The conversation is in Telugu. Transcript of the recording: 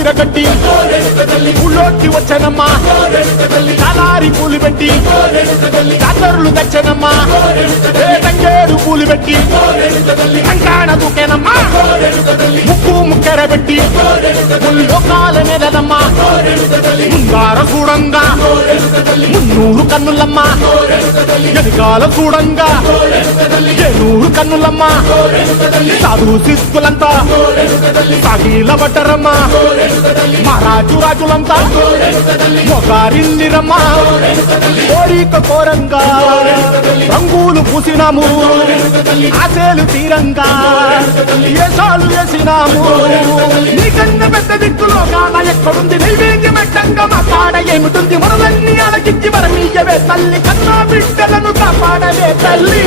చీరగట్టి ఊళ్ళోకి వచ్చనమ్మా కాలారి పూలు పెట్టి జాతరులు తెచ్చనమ్మా తంగేడు పూలు పెట్టి కంకాణ దూకేనమ్మా ముక్కు ముక్కెర పెట్టి ముల్లోకాల మీదనమ్మా ముందార చూడంగా మున్నూరు కన్నులమ్మా ఎనకాల చూడంగా ఏనూరు కన్నులమ్మా సాధు శిస్తులంతా సాగిల బట్టరమ్మా మహారాజు రాజులంతా మొగారిల్లిరమ్మా కోరిక కోరంగా రంగులు పూసినాము ఆశలు తీరంగా ఏసాలు వేసినాము నీకన్నా పెద్ద దిక్కులో కాన ఎక్కడుంది నైవేద్యం ఎట్టంగా మా కాడ ఏమిటుంది మనలన్నీ అలకించి మరమీయవే తల్లి కన్నా బిడ్డలను కాపాడవే తల్లి